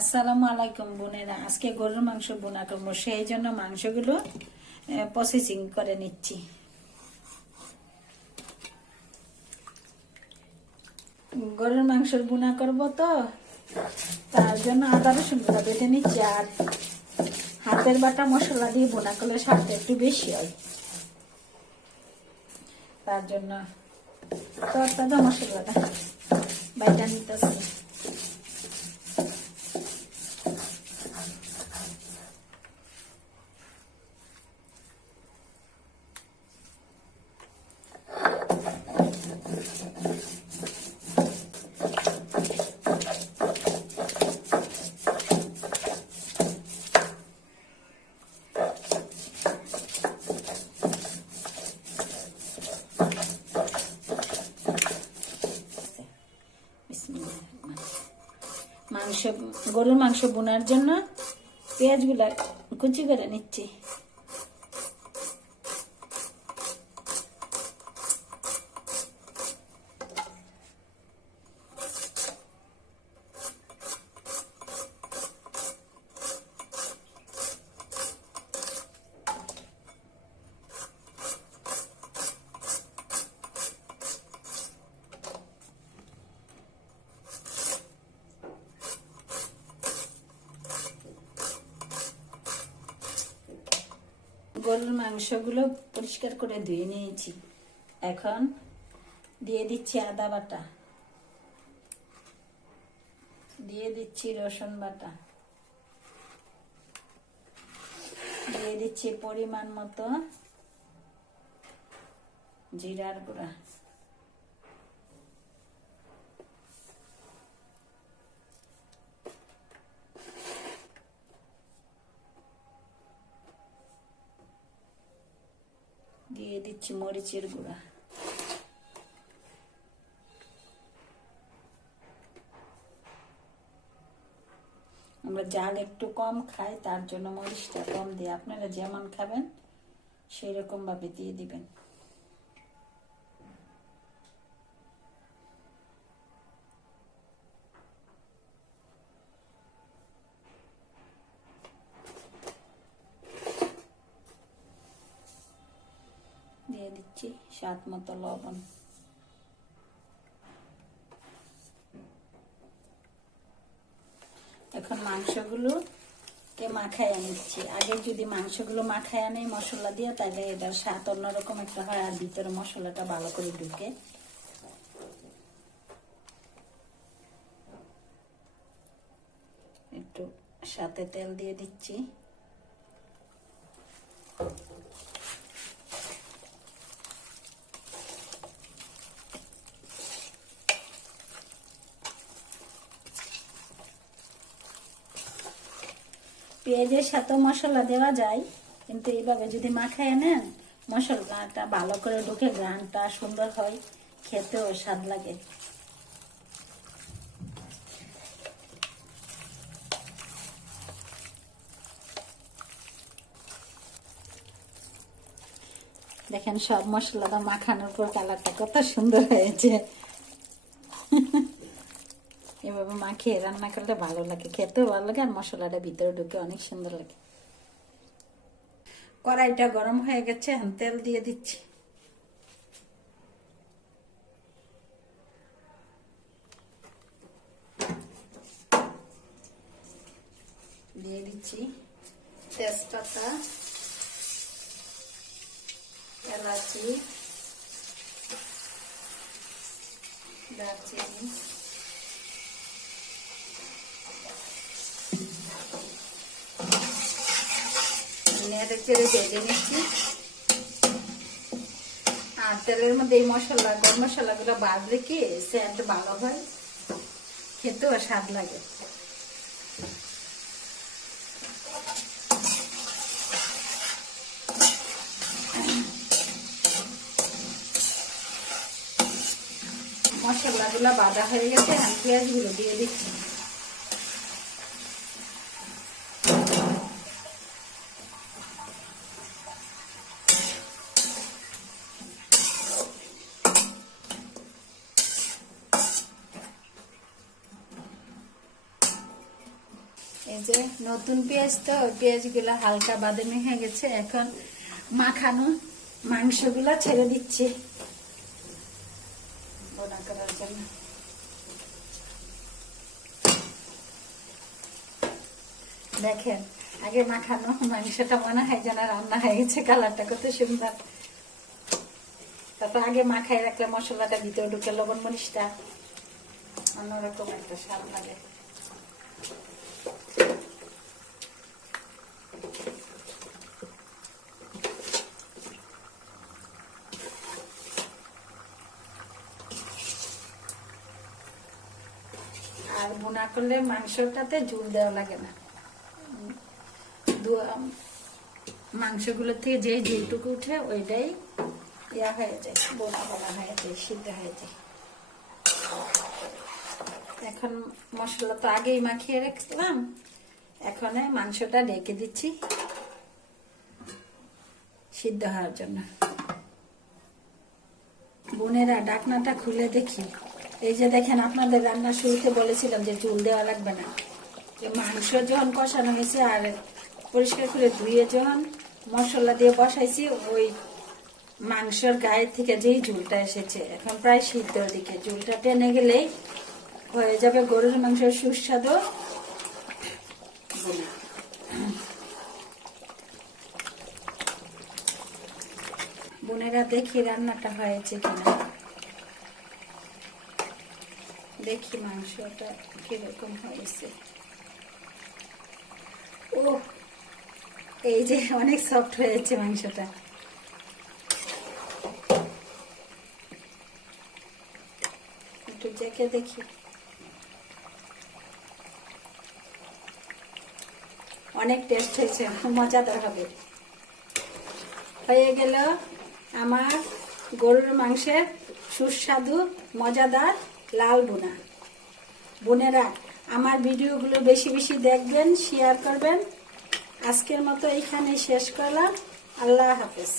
আসসালামু আলাইকুম বোনেরা, আজকে গরুর মাংস বোনা করবো। সেই জন্য মাংসগুলো প্রসেসিং করে নিচ্ছি। গরুর মাংস বোনা করব, তো তার জন্য আদা রসুন গুঁড়া বেটে নিচ্ছি। আর হাতের বাটা মশলা দিয়ে বোনা করলে স্বাদটা একটু বেশি হয়। তার জন্য তরতাজা মশলাটা বাইটা নিতেছি। মাংস গরুর মাংস বোনার জন্য পেঁয়াজগুলা কুচি করে নিচ্ছি। গরুর মাংসগুলো পরিষ্কার করে ধুয়ে নিয়েছি। এখন দিয়ে দিচ্ছি আদা বাটা, দিয়ে দিচ্ছি রসুন বাটা, দিয়ে দিচ্ছি পরিমাণ মতো জিরার গুঁড়া, দিয়ে দিচ্ছি মরিচের গুঁড়া, আমরা ঝাল একটু কম খাই, তার জন্য মরিচটা কম দিয়ে আপনারা যেমন খাবেন সেই রকম ভাবে দিয়ে দিবেন। দিয়ে দিচ্ছি স্বাদ মতো লবণ। এখন মাংসগুলোকে মাখায় নিচ্ছি। আগে যদি মাংসগুলো মাখায় আনে মশলা দিয়ে, তাহলে এটার স্বাদ অন্যরকম একটা হয়, আর ভিতরে মশলাটা ভালো করে ঢুকে। একটু সাথে তেল দিয়ে দিচ্ছি। পেঁয়াজের সাথে মশলা দেওয়া যায়, কিন্তু এইভাবে যদি মাখায় নেন মশলাটা ভালো করে ঢুকে, ঘ্রাণটা সুন্দর হয়, খেতেও স্বাদ লাগে। দেখেন সব মশলাটা মাখানোর পর কালারটা কত সুন্দর হয়েছে। এভাবে মাখিয়ে রান্না করলে ভালো লাগে, খেতেও ভালো লাগে, আর মশলাটা ভিতরে ঢুকে অনেক সুন্দর লাগে। কড়াইটা গরম হয়ে গেছে, এখন তেল দিয়ে দিচ্ছি। দিয়ে দিচ্ছি তেজপাতা, এলাচি, দারচিনি, নেড়ে চেড়ে ভেজে নিচ্ছি। আর তেলের মধ্যে এই মশলা, গরম মশলাগুলো বাজলে কি সেন্ট ভালো হয়, খেতেও স্বাদ লাগে। মশলাগুলো বাঁধা হয়ে গেছে, আমি পেঁয়াজগুলো দিয়ে দিচ্ছি। এই যে নতুন পেঁয়াজ, তো পেঁয়াজগুলো হালকা বাদামি হয়ে গেছে। এখন মাখানো মাংসগুলা ছেড়ে দিচ্ছি বোনা করার জন্য। দেখেন আগে মাখানো মাংসটা মনে হয় যেন রান্না হয়ে গেছে, কালারটা কত সুন্দর। তারপর আগে মাখাই রাখলে মশলাটা ভিতরে ঢুকে লবণ মরিচটা অন্যরকম একটা স্বাদ লাগে। আর ভুনা করলে মাংসটাতে ঝুল দেওয়া লাগে না, মাংসগুলোর থেকে যে যেটুকু উঠে ওইটাই ইয়া হয়ে যায়, বোনা বোনা হয়ে যায়, সিদ্ধ হয়ে যায়। এখন মশলা তো আগেই মাখিয়ে রাখলাম, এখন মাংসটা ঢেকে দিচ্ছি সিদ্ধ হওয়ার জন্য। বোনেরা ঢাকনাটা খুলে দেখি, এই যে দেখেন আপনাদের রান্না শুরুতে বলেছিলাম যে চুল দেওয়া লাগবে না। মাংস যখন কষানো হয়েছে আর পরিষ্কার করে ধুয়ে যখন মশলা দিয়ে কষাইছি, ওই মাংসের গায়ে থেকে যেই ঝুলটা এসেছে, এখন প্রায় সিদ্ধর দিকে, ঝুলটা টেনে গেলেই হয়ে যাবে গরুর মাংসের সুস্বাদু ভুনা। বোনেরা দেখি রান্নাটা হয়েছে কিনা, দেখি মাংসটা কিরকম হয়েছে। ও এই যে অনেক সফট হয়েছে মাংসটা। একটু চেখে দেখি, অনেক টেস্ট হয়েছে, মজাদার হবে। হয়ে গেল আমার গরুর মাংসের সুস্বাদু মজাদার লাল ভুনা। বোনেরা আমার ভিডিওগুলো বেশি বেশি দেখবেন, শেয়ার করবেন। আজকের মতো এইখানে শেষ করলাম। আল্লাহ হাফেজ।